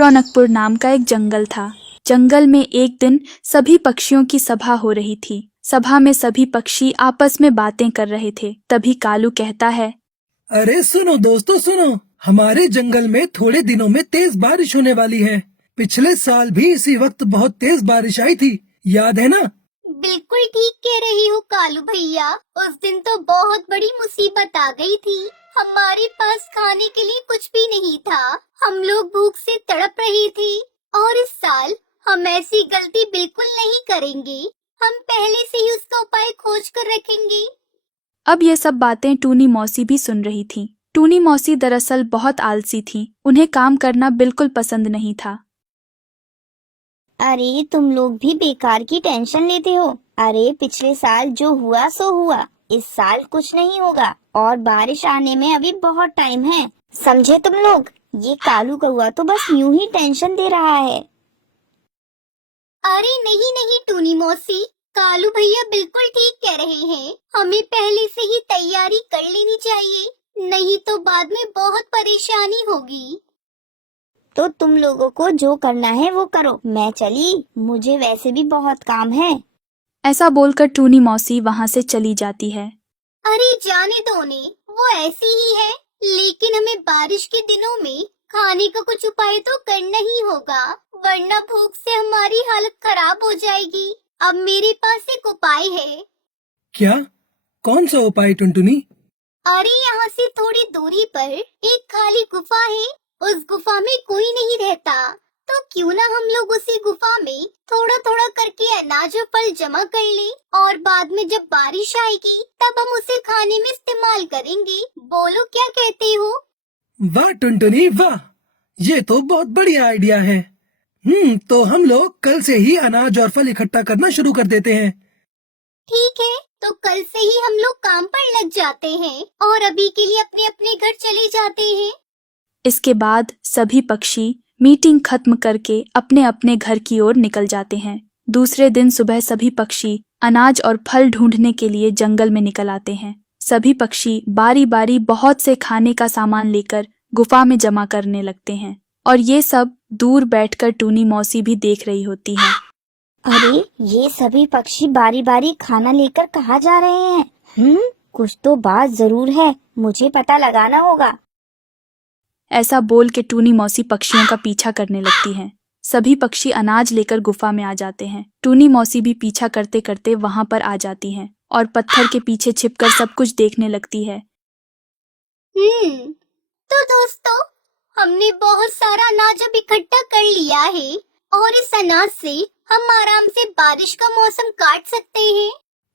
रौनकपुर नाम का एक जंगल था। जंगल में एक दिन सभी पक्षियों की सभा हो रही थी। सभा में सभी पक्षी आपस में बातें कर रहे थे। तभी कालू कहता है, अरे सुनो दोस्तों सुनो, हमारे जंगल में थोड़े दिनों में तेज बारिश होने वाली है। पिछले साल भी इसी वक्त बहुत तेज बारिश आई थी, याद है ना? बिल्कुल ठीक कह रही हो कालू भैया। उस दिन तो बहुत बड़ी मुसीबत आ गई थी। हमारे पास खाने के लिए कुछ भी नहीं था। हम लोग भूख से तड़प रहे थे। और इस साल हम ऐसी गलती बिल्कुल नहीं करेंगे। हम पहले से ही उसका उपाय खोज कर रखेंगे। अब ये सब बातें टूनी मौसी भी सुन रही थी। टूनी मौसी दरअसल बहुत आलसी थी। उन्हें काम करना बिल्कुल पसंद नहीं था। अरे तुम लोग भी बेकार की टेंशन लेते हो। अरे पिछले साल जो हुआ सो हुआ, इस साल कुछ नहीं होगा और बारिश आने में अभी बहुत टाइम है, समझे तुम लोग? ये कालू कौआ तो बस यूं ही टेंशन दे रहा है। अरे नहीं नहीं टूनी मौसी, कालू भैया बिल्कुल ठीक कह रहे हैं। हमें पहले से ही तैयारी कर लेनी चाहिए, नहीं तो बाद में बहुत परेशानी होगी। तो तुम लोगों को जो करना है वो करो, मैं चली, मुझे वैसे भी बहुत काम है। ऐसा बोलकर टूनी मौसी वहाँ से चली जाती है। अरे जाने दो उन्हें, वो ऐसी ही है। लेकिन हमें बारिश के दिनों में खाने का कुछ उपाय तो करना ही होगा, वरना भूख से हमारी हालत खराब हो जाएगी। अब मेरे पास एक उपाय है। क्या? कौन सा उपाय टुनटुनी? अरे यहाँ से थोड़ी दूरी पर एक खाली गुफा है। उस गुफा में कोई नहीं रहता, तो क्यों ना हम लोग उसी गुफा में थोड़ा थोड़ा करके अनाज और फल जमा कर ले, और बाद में जब बारिश आएगी तब हम उसे खाने में इस्तेमाल करेंगे। बोलो क्या कहते हो? वाह टुनटुनी वाह, ये तो बहुत बढ़िया आइडिया है। तो हम लोग कल से ही अनाज और फल इकट्ठा करना शुरू कर देते हैं। ठीक है, तो कल से ही हम लोग काम पर लग जाते हैं और अभी के लिए अपने अपने घर चले जाते हैं। इसके बाद सभी पक्षी मीटिंग खत्म करके अपने अपने घर की ओर निकल जाते हैं। दूसरे दिन सुबह सभी पक्षी अनाज और फल ढूंढने के लिए जंगल में निकल आते हैं। सभी पक्षी बारी बारी बहुत से खाने का सामान लेकर गुफा में जमा करने लगते हैं और ये सब दूर बैठकर टूनी मौसी भी देख रही होती है। अरे ये सभी पक्षी बारी बारी खाना लेकर कहाँ जा रहे हैं? कुछ तो बात जरूर है, मुझे पता लगाना होगा। ऐसा बोल के टूनी मौसी पक्षियों का पीछा करने लगती है। सभी पक्षी अनाज लेकर गुफा में आ जाते हैं। टूनी मौसी भी पीछा करते करते वहां पर आ जाती हैं और पत्थर के पीछे छिपकर सब कुछ देखने लगती है। तो दोस्तों, हमने बहुत सारा अनाज अब इकट्ठा कर लिया है और इस अनाज से हम आराम से बारिश का मौसम काट सकते हैं।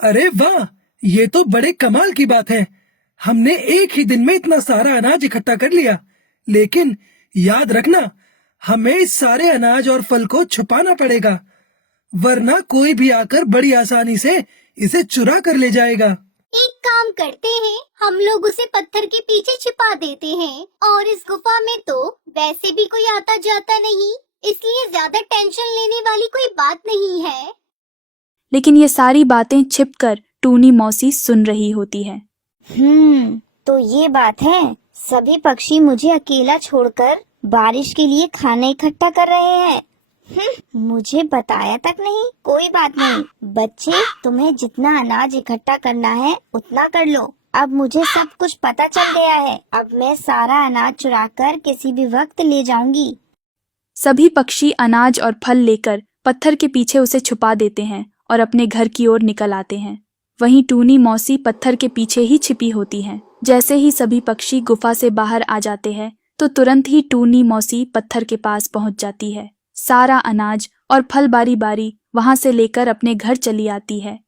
अरे वाह, ये तो बड़े कमाल की बात है। हमने एक ही दिन में इतना सारा अनाज इकट्ठा कर लिया। लेकिन याद रखना, हमें इस सारे अनाज और फल को छुपाना पड़ेगा, वरना कोई भी आकर बड़ी आसानी से इसे चुरा कर ले जाएगा। एक काम करते हैं, हम लोग उसे पत्थर के पीछे छिपा देते हैं और इस गुफा में तो वैसे भी कोई आता जाता नहीं, इसलिए ज्यादा टेंशन लेने वाली कोई बात नहीं है। लेकिन ये सारी बातें छिपकर टूनी मौसी सुन रही होती है। तो ये बात है, सभी पक्षी मुझे अकेला छोड़कर बारिश के लिए खाना इकट्ठा कर रहे हैं। मुझे बताया तक नहीं। कोई बात नहीं बच्चे, तुम्हें जितना अनाज इकट्ठा करना है उतना कर लो। अब मुझे सब कुछ पता चल गया है। अब मैं सारा अनाज चुराकर किसी भी वक्त ले जाऊंगी। सभी पक्षी अनाज और फल लेकर पत्थर के पीछे उसे छुपा देते हैं और अपने घर की ओर निकल आते हैं। वहीं टूनी मौसी पत्थर के पीछे ही छिपी होती है। जैसे ही सभी पक्षी गुफा से बाहर आ जाते हैं तो तुरंत ही टूनी मौसी पत्थर के पास पहुंच जाती है। सारा अनाज और फल बारी बारी वहां से लेकर अपने घर चली आती है।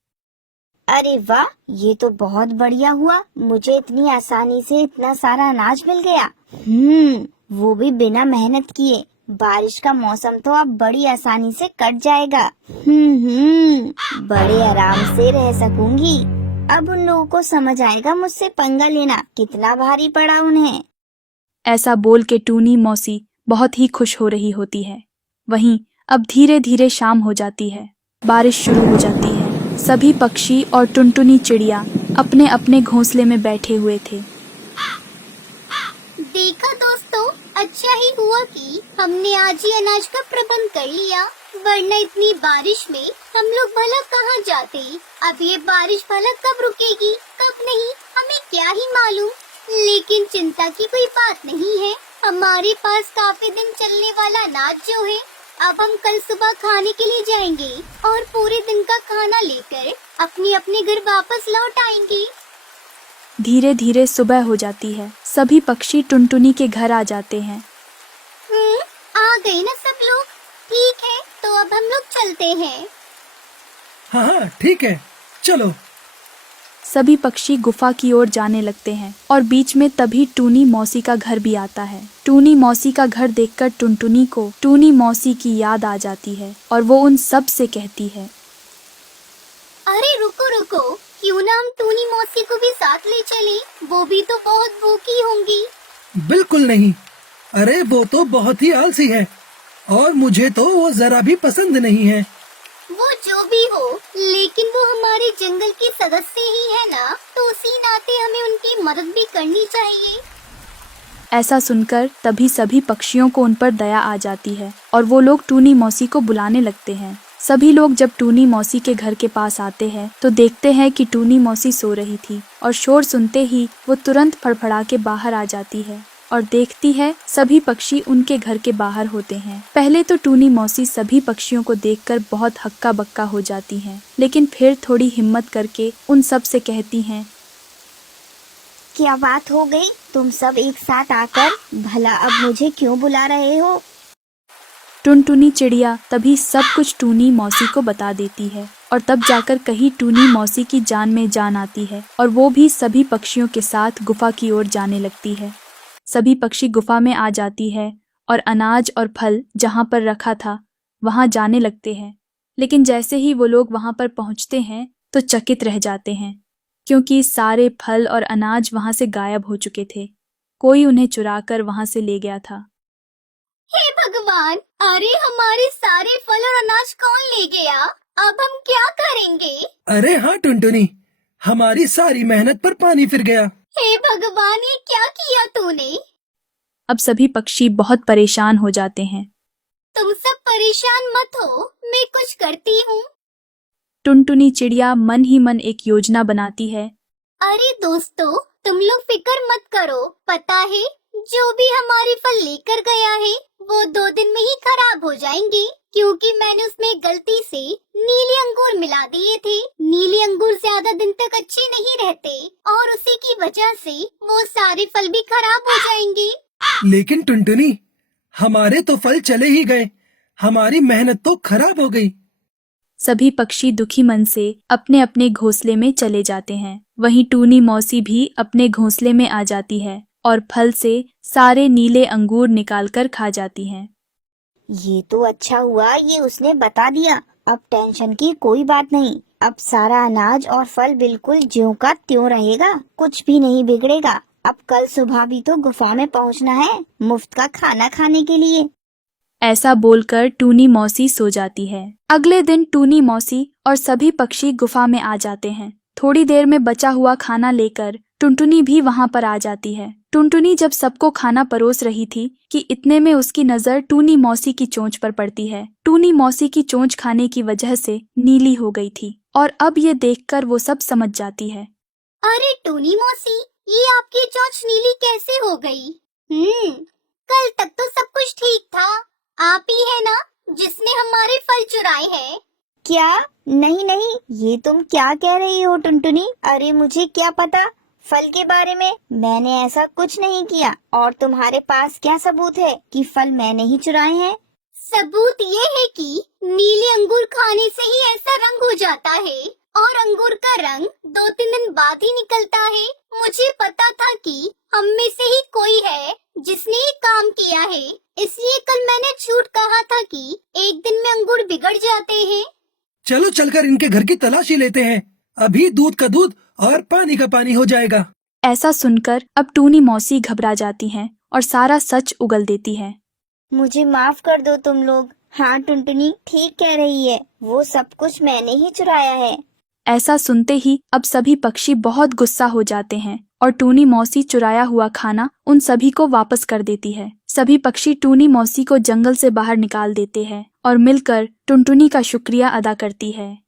अरे वाह, ये तो बहुत बढ़िया हुआ। मुझे इतनी आसानी से इतना सारा अनाज मिल गया। वो भी बिना मेहनत किए। बारिश का मौसम तो अब बड़ी आसानी से कट जाएगा। बड़े आराम से रह सकूंगी। अब उन लोगों को समझ आएगा मुझसे पंगा लेना कितना भारी पड़ा उन्हें। ऐसा बोल के टूनी मौसी बहुत ही खुश हो रही होती है। वहीं अब धीरे धीरे शाम हो जाती है। बारिश शुरू हो जाती है। सभी पक्षी और टुनटुनी चिड़िया अपने अपने घोंसले में बैठे हुए थे। देखा दोस्तों, अच्छा ही हुआ कि हमने आज ही अनाज का प्रबंध कर लिया, वरना इतनी बारिश में हम लोग भला कहाँ जाते। अब ये बारिश भला कब रुकेगी कब नहीं, हमें क्या ही मालूम। लेकिन चिंता की कोई बात नहीं है, हमारे पास काफी दिन चलने वाला अनाज जो है, अब हम कल सुबह खाने के लिए जाएंगे और पूरे दिन का खाना लेकर अपने अपने घर वापस लौट आएंगे। धीरे धीरे सुबह हो जाती है। सभी पक्षी टुनटुनी के घर आ जाते हैं। आ गए ना सब लोग? ठीक है, तो अब हम लोग चलते हैं। हाँ हाँ ठीक है, चलो। सभी पक्षी गुफा की ओर जाने लगते हैं और बीच में तभी टूनी मौसी का घर भी आता है। टूनी मौसी का घर देखकर टुनटुनी को टूनी मौसी की याद आ जाती है और वो उन सब से कहती है, अरे रुको रुको, क्यों ना हम टूनी मौसी को भी साथ ले चले, वो भी तो बहुत भूखी होंगी। बिल्कुल नहीं, अरे वो तो बहुत ही आलसी है और मुझे तो वो जरा भी पसंद नहीं है। वो जो भी हो, लेकिन वो हमारे जंगल की सदस्य ही है ना, तो उसी नाते हमें उनकी मदद भी करनी चाहिए। ऐसा सुनकर तभी सभी पक्षियों को उन पर दया आ जाती है और वो लोग टूनी मौसी को बुलाने लगते हैं। सभी लोग जब टूनी मौसी के घर के पास आते हैं तो देखते हैं कि टूनी मौसी सो रही थी और शोर सुनते ही वो तुरंत फड़फड़ा के बाहर आ जाती है और देखती है सभी पक्षी उनके घर के बाहर होते हैं। पहले तो टूनी मौसी सभी पक्षियों को देखकर बहुत हक्का बक्का हो जाती हैं, लेकिन फिर थोड़ी हिम्मत करके उन सब से कहती हैं, क्या बात हो गई? तुम सब एक साथ आकर भला अब मुझे क्यों बुला रहे हो? टुनटुनी चिड़िया तभी सब कुछ टूनी मौसी को बता देती है और तब जाकर कहीं टूनी मौसी की जान में जान आती है और वो भी सभी पक्षियों के साथ गुफा की ओर जाने लगती है। सभी पक्षी गुफा में आ जाती है और अनाज और फल जहाँ पर रखा था वहाँ जाने लगते हैं। लेकिन जैसे ही वो लोग वहाँ पर पहुँचते हैं तो चकित रह जाते हैं, क्योंकि सारे फल और अनाज वहाँ से गायब हो चुके थे। कोई उन्हें चुराकर वहाँ से ले गया था। हे भगवान, अरे हमारे सारे फल और अनाज कौन ले गया? अब हम क्या करेंगे? अरे हाँ टुनटुनी, हमारी सारी मेहनत पर पानी फिर गया। हे भगवान, ये क्या किया तूने? अब सभी पक्षी बहुत परेशान हो जाते हैं। तुम सब परेशान मत हो, मैं कुछ करती हूँ। टुनटुनी चिड़िया मन ही मन एक योजना बनाती है। अरे दोस्तों, तुम लोग फिक्र मत करो, पता है जो भी हमारे फल लेकर गया है वो 2 दिन में ही खराब हो जाएंगे, क्योंकि मैंने उसमें गलती से नीले अंगूर मिला दिए थे। नीले अंगूर ज्यादा दिन तक अच्छे नहीं रहते और उसी की वजह से वो सारे फल भी खराब हो जाएंगे। लेकिन टुनटुनी, हमारे तो फल चले ही गए, हमारी मेहनत तो खराब हो गई। सभी पक्षी दुखी मन से अपने अपने घोंसले में चले जाते हैं। वहीं टूनी मौसी भी अपने घोंसले में आ जाती है और फल से सारे नीले अंगूर निकालकर खा जाती हैं। ये तो अच्छा हुआ ये उसने बता दिया। अब टेंशन की कोई बात नहीं। अब सारा अनाज और फल बिल्कुल ज्यों का त्यों रहेगा, कुछ भी नहीं बिगड़ेगा। अब कल सुबह भी तो गुफा में पहुंचना है मुफ्त का खाना खाने के लिए। ऐसा बोलकर टूनी मौसी सो जाती है। अगले दिन टूनी मौसी और सभी पक्षी गुफा में आ जाते हैं। थोड़ी देर में बचा हुआ खाना लेकर टुनटुनी भी वहाँ पर आ जाती है। टुनटुनी जब सबको खाना परोस रही थी कि इतने में उसकी नजर टूनी मौसी की चोंच पर पड़ती है। टूनी मौसी की चोंच खाने की वजह से नीली हो गई थी और अब ये देखकर वो सब समझ जाती है। अरे टूनी मौसी, ये आपकी चोंच नीली कैसे हो गई? कल तक तो सब कुछ ठीक था। आप ही है ना जिसने हमारे फल चुराए हैं? क्या? नहीं नहीं, ये तुम क्या कह रही हो टुनटुनी? अरे मुझे क्या पता फल के बारे में, मैंने ऐसा कुछ नहीं किया। और तुम्हारे पास क्या सबूत है कि फल मैंने ही चुराए हैं? सबूत ये है कि नीले अंगूर खाने से ही ऐसा रंग हो जाता है और अंगूर का रंग 2-3 दिन बाद ही निकलता है। मुझे पता था कि हम में से ही कोई है जिसने ये काम किया है, इसलिए कल मैंने झूठ कहा था कि एक दिन में अंगूर बिगड़ जाते हैं। चलो चलकर इनके घर की तलाशी लेते हैं, अभी दूध का दूध और पानी का पानी हो जाएगा। ऐसा सुनकर अब टूनी मौसी घबरा जाती हैं और सारा सच उगल देती है। मुझे माफ कर दो तुम लोग। हाँ टुनटुनी ठीक कह रही है, वो सब कुछ मैंने ही चुराया है। ऐसा सुनते ही अब सभी पक्षी बहुत गुस्सा हो जाते हैं और टूनी मौसी चुराया हुआ खाना उन सभी को वापस कर देती है। सभी पक्षी टूनी मौसी को जंगल से बाहर निकाल देते हैं और मिलकर टुनटुनी का शुक्रिया अदा करती है।